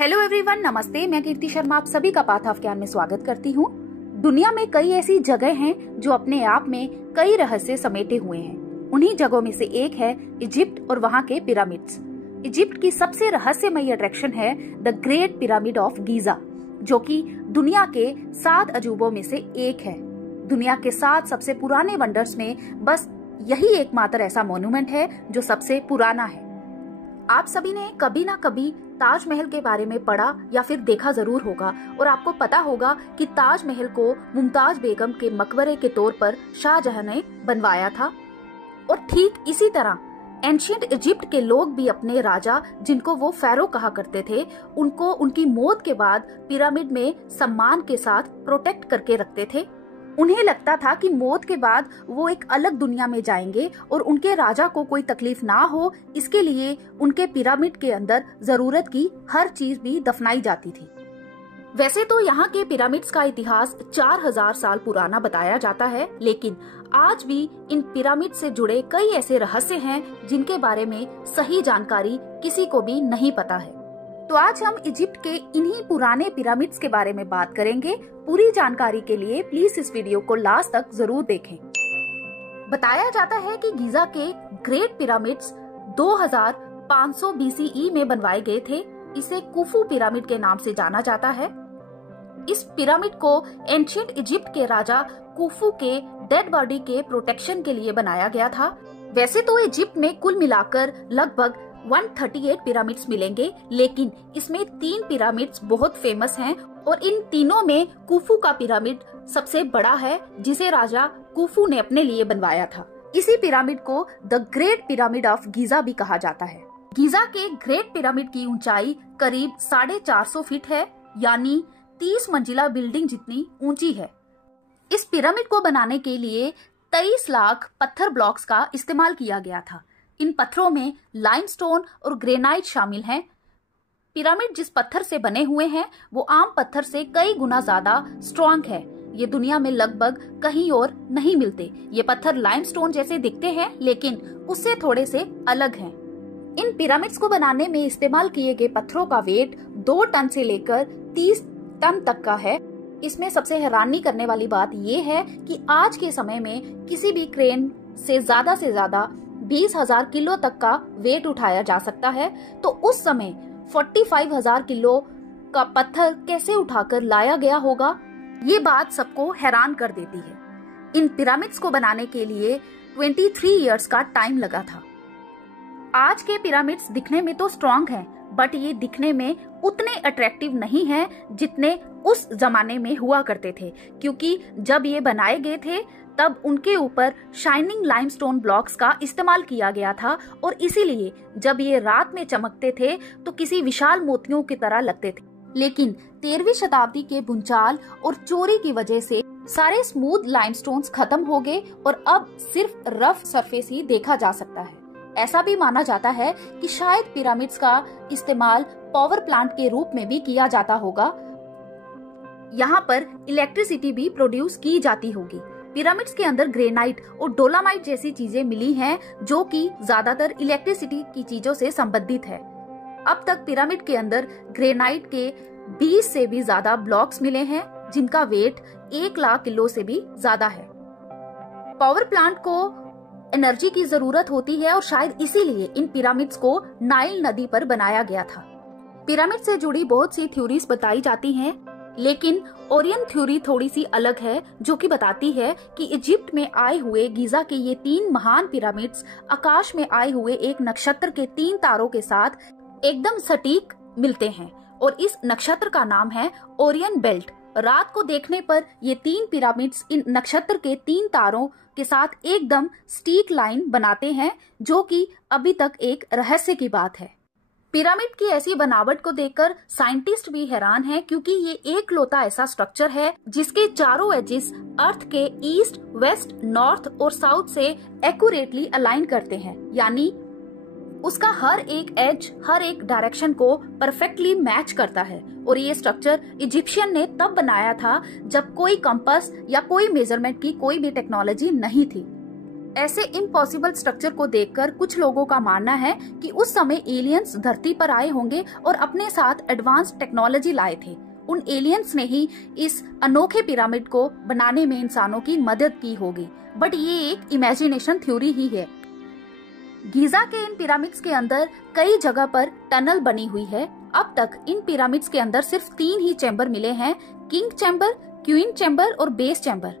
Hello everyone, नमस्ते। मैं कीर्ति शर्मा आप सभी का पाथ ऑफ ज्ञान में स्वागत करती हूँ। दुनिया में कई ऐसी जगह हैं जो अपने आप में कई रहस्य समेटे हुए हैं। उन्हीं जगहों में से एक है इजिप्ट और वहाँ के पिरामिड्स। इजिप्ट की सबसे रहस्यमयी अट्रैक्शन है the great pyramid of Giza, जो कि दुनिया के 7 अजूबों में से एक है। दुनिया के 7 सबसे पुराने वंडर्स में बस यही एकमात्र ऐसा मॉन्यूमेंट है जो सबसे पुराना है। आप सभी ने कभी ना कभी ताजमहल के बारे में पढ़ा या फिर देखा जरूर होगा, और आपको पता होगा कि ताजमहल को मुमताज बेगम के मकबरे के तौर पर शाहजहां ने बनवाया था। और ठीक इसी तरह एंशिएंट इजिप्ट के लोग भी अपने राजा, जिनको वो फेरो कहा करते थे, उनको उनकी मौत के बाद पिरामिड में सम्मान के साथ प्रोटेक्ट करके रखते थे। उन्हें लगता था कि मौत के बाद वो एक अलग दुनिया में जाएंगे और उनके राजा को कोई तकलीफ ना हो, इसके लिए उनके पिरामिड के अंदर जरूरत की हर चीज भी दफनाई जाती थी। वैसे तो यहाँ के पिरामिड्स का इतिहास 4000 साल पुराना बताया जाता है, लेकिन आज भी इन पिरामिड से जुड़े कई ऐसे रहस्य हैं जिनके बारे में सही जानकारी किसी को भी नहीं पता है। तो आज हम इजिप्ट के इन्हीं पुराने पिरामिड्स के बारे में बात करेंगे। पूरी जानकारी के लिए प्लीज इस वीडियो को लास्ट तक जरूर देखें। बताया जाता है कि गीजा के ग्रेट पिरामिड्स 2500 BCE में बनवाए गए थे। इसे कुफू पिरामिड के नाम से जाना जाता है। इस पिरामिड को एंशिएंट इजिप्ट के राजा कुफू के डेड बॉडी के प्रोटेक्शन के लिए बनाया गया था। वैसे तो इजिप्ट में कुल मिलाकर लगभग 138 पिरामिड्स मिलेंगे, लेकिन इसमें 3 पिरामिड्स बहुत फेमस हैं और इन तीनों में कुफू का पिरामिड सबसे बड़ा है, जिसे राजा कुफू ने अपने लिए बनवाया था। इसी पिरामिड को the great pyramid of Giza भी कहा जाता है। गीजा के ग्रेट पिरामिड की ऊंचाई करीब 450 फीट है, यानी 30 मंजिला बिल्डिंग जितनी ऊंची है। इस पिरामिड को बनाने के लिए 23 लाख पत्थर ब्लॉक्स का इस्तेमाल किया गया था। इन पत्थरों में लाइमस्टोन और ग्रेनाइट शामिल हैं। पिरामिड जिस पत्थर से बने हुए हैं वो आम पत्थर से कई गुना ज्यादा स्ट्रॉन्ग है। ये दुनिया में लगभग कहीं और नहीं मिलते। ये पत्थर लाइमस्टोन जैसे दिखते हैं, लेकिन उससे थोड़े से अलग हैं। इन पिरामिड्स को बनाने में इस्तेमाल किए गए पत्थरों का वेट 2 टन से लेकर 30 टन तक का है। इसमें सबसे हैरानी करने वाली बात ये है कि आज के समय में किसी भी क्रेन से ज्यादा 20,000 किलो तक का वेट उठाया जा सकता है, तो उस समय 45,000 किलो का पत्थर कैसे उठाकर लाया गया होगा, ये बात सबको हैरान कर देती है। इन पिरामिड्स को बनाने के लिए 23 इयर्स का टाइम लगा था। आज के पिरामिड्स दिखने में तो स्ट्रॉन्ग हैं, बट ये दिखने में उतने अट्रैक्टिव नहीं हैं जितने उस जमाने में हुआ करते थे, क्योंकि जब ये बनाए गए थे तब उनके ऊपर शाइनिंग लाइमस्टोन ब्लॉक्स का इस्तेमाल किया गया था, और इसीलिए जब ये रात में चमकते थे तो किसी विशाल मोतियों की तरह लगते थे। लेकिन 13वीं शताब्दी के भूचाल और चोरी की वजह से सारे स्मूथ लाइमस्टोन्स खत्म हो गए और अब सिर्फ रफ सरफेस ही देखा जा सकता है। ऐसा भी माना जाता है कि शायद पिरामिड्स का इस्तेमाल पावर प्लांट के रूप में भी किया जाता होगा। यहाँ पर इलेक्ट्रिसिटी भी प्रोड्यूस की जाती होगी। पिरामिड्स के अंदर ग्रेनाइट और डोलामाइट जैसी चीजें मिली हैं, जो कि ज्यादातर इलेक्ट्रिसिटी की चीजों से संबंधित है। अब तक पिरामिड के अंदर ग्रेनाइट के 20 से भी ज्यादा ब्लॉक्स मिले हैं, जिनका वेट 1 लाख किलो से भी ज्यादा है। पावर प्लांट को एनर्जी की जरूरत होती है और शायद इसीलिए इन पिरामिड्स को नाइल नदी पर बनाया गया था। पिरामिड से जुड़ी बहुत सी थ्योरीज बताई जाती हैं, लेकिन ओरियन थ्योरी थोड़ी सी अलग है, जो कि बताती है कि इजिप्ट में आए हुए गीजा के ये 3 महान पिरामिड्स आकाश में आए हुए एक नक्षत्र के 3 तारों के साथ एकदम सटीक मिलते हैं, और इस नक्षत्र का नाम है ओरियन बेल्ट। रात को देखने पर ये 3 पिरामिड्स इन नक्षत्र के 3 तारों के साथ एकदम स्टीक लाइन बनाते हैं, जो कि अभी तक एक रहस्य की बात है। पिरामिड की ऐसी बनावट को देखकर साइंटिस्ट भी हैरान हैं, क्योंकि ये एकलौता ऐसा स्ट्रक्चर है जिसके चारों एजेस अर्थ के ईस्ट, वेस्ट, नॉर्थ और साउथ से एक्यूरेटली अलाइन करते हैं, यानी उसका हर एक एज हर एक डायरेक्शन को परफेक्टली मैच करता है। और ये स्ट्रक्चर इजिप्शियन ने तब बनाया था जब कोई कंपास या कोई मेजरमेंट की कोई भी टेक्नोलॉजी नहीं थी। ऐसे इम्पॉसिबल स्ट्रक्चर को देखकर कुछ लोगों का मानना है कि उस समय एलियंस धरती पर आए होंगे और अपने साथ एडवांस टेक्नोलॉजी लाए थे। उन एलियंस ने ही इस अनोखे पिरामिड को बनाने में इंसानों की मदद की होगी, बट ये एक इमेजिनेशन थ्योरी ही है। गीजा के इन पिरामिड्स के अंदर कई जगह पर टनल बनी हुई है। अब तक इन पिरामिड्स के अंदर सिर्फ 3 ही चैम्बर मिले हैं, किंग चैम्बर, क्वीन चैम्बर और बेस चैम्बर।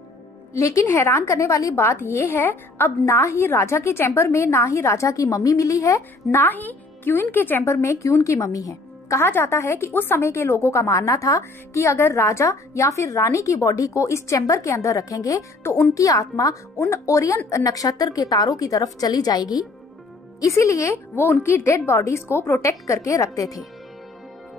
लेकिन हैरान करने वाली बात ये है, अब ना ही राजा के चैम्बर में ना ही राजा की मम्मी मिली है, ना ही क्वीन के चैम्बर में क्वीन की मम्मी है। कहा जाता है कि उस समय के लोगों का मानना था कि अगर राजा या फिर रानी की बॉडी को इस चैम्बर के अंदर रखेंगे तो उनकी आत्मा उन ओरियन नक्षत्र के तारों की तरफ चली जाएगी, इसीलिए वो उनकी डेड बॉडीज को प्रोटेक्ट करके रखते थे।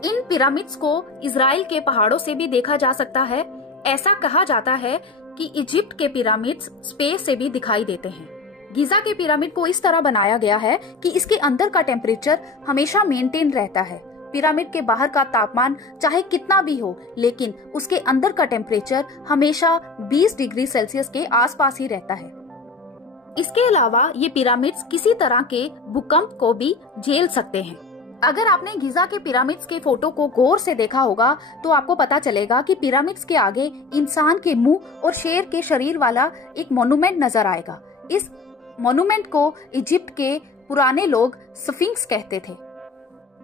इन पिरामिड्स को इजराइल के पहाड़ों से भी देखा जा सकता है। ऐसा कहा जाता है कि इजिप्ट के पिरामिड्स स्पेस से भी दिखाई देते हैं। गीजा के पिरामिड को इस तरह बनाया गया है कि इसके अंदर का टेम्परेचर हमेशा मेंटेन रहता है। पिरामिड के बाहर का तापमान चाहे कितना भी हो, लेकिन उसके अंदर का टेम्परेचर हमेशा 20 डिग्री सेल्सियस के आसपास ही रहता है। इसके अलावा ये पिरामिड्स किसी तरह के भूकंप को भी झेल सकते हैं। अगर आपने गीजा के पिरामिड्स के फोटो को गौर से देखा होगा तो आपको पता चलेगा कि पिरामिड्स के आगे इंसान के मुंह और शेर के शरीर वाला एक मॉन्यूमेंट नजर आएगा। इस मॉन्यूमेंट को इजिप्ट के पुराने लोग स्फिंक्स कहते थे।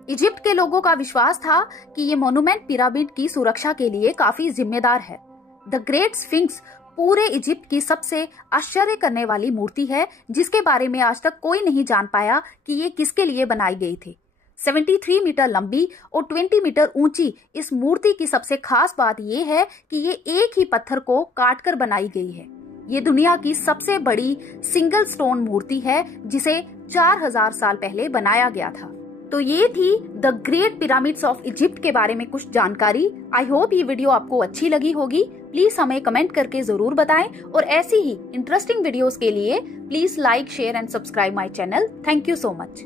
इजिप्ट के लोगों का विश्वास था कि ये मॉन्यूमेंट पिरामिड की सुरक्षा के लिए काफी जिम्मेदार है। द ग्रेट स्फिंक्स पूरे इजिप्ट की सबसे आश्चर्य करने वाली मूर्ति है, जिसके बारे में आज तक कोई नहीं जान पाया कि ये किसके लिए बनाई गई थी। 73 मीटर लंबी और 20 मीटर ऊंची इस मूर्ति की सबसे खास बात ये है कि ये एक ही पत्थर को काटकर बनाई गई है। ये दुनिया की सबसे बड़ी सिंगल स्टोन मूर्ति है, जिसे 4000 साल पहले बनाया गया था। तो ये थी the great pyramids of Egypt के बारे में कुछ जानकारी। आई होप ये वीडियो आपको अच्छी लगी होगी। प्लीज हमें कमेंट करके जरूर बताएं और ऐसी ही इंटरेस्टिंग वीडियोस के लिए please like, share and subscribe my channel. Thank you so much.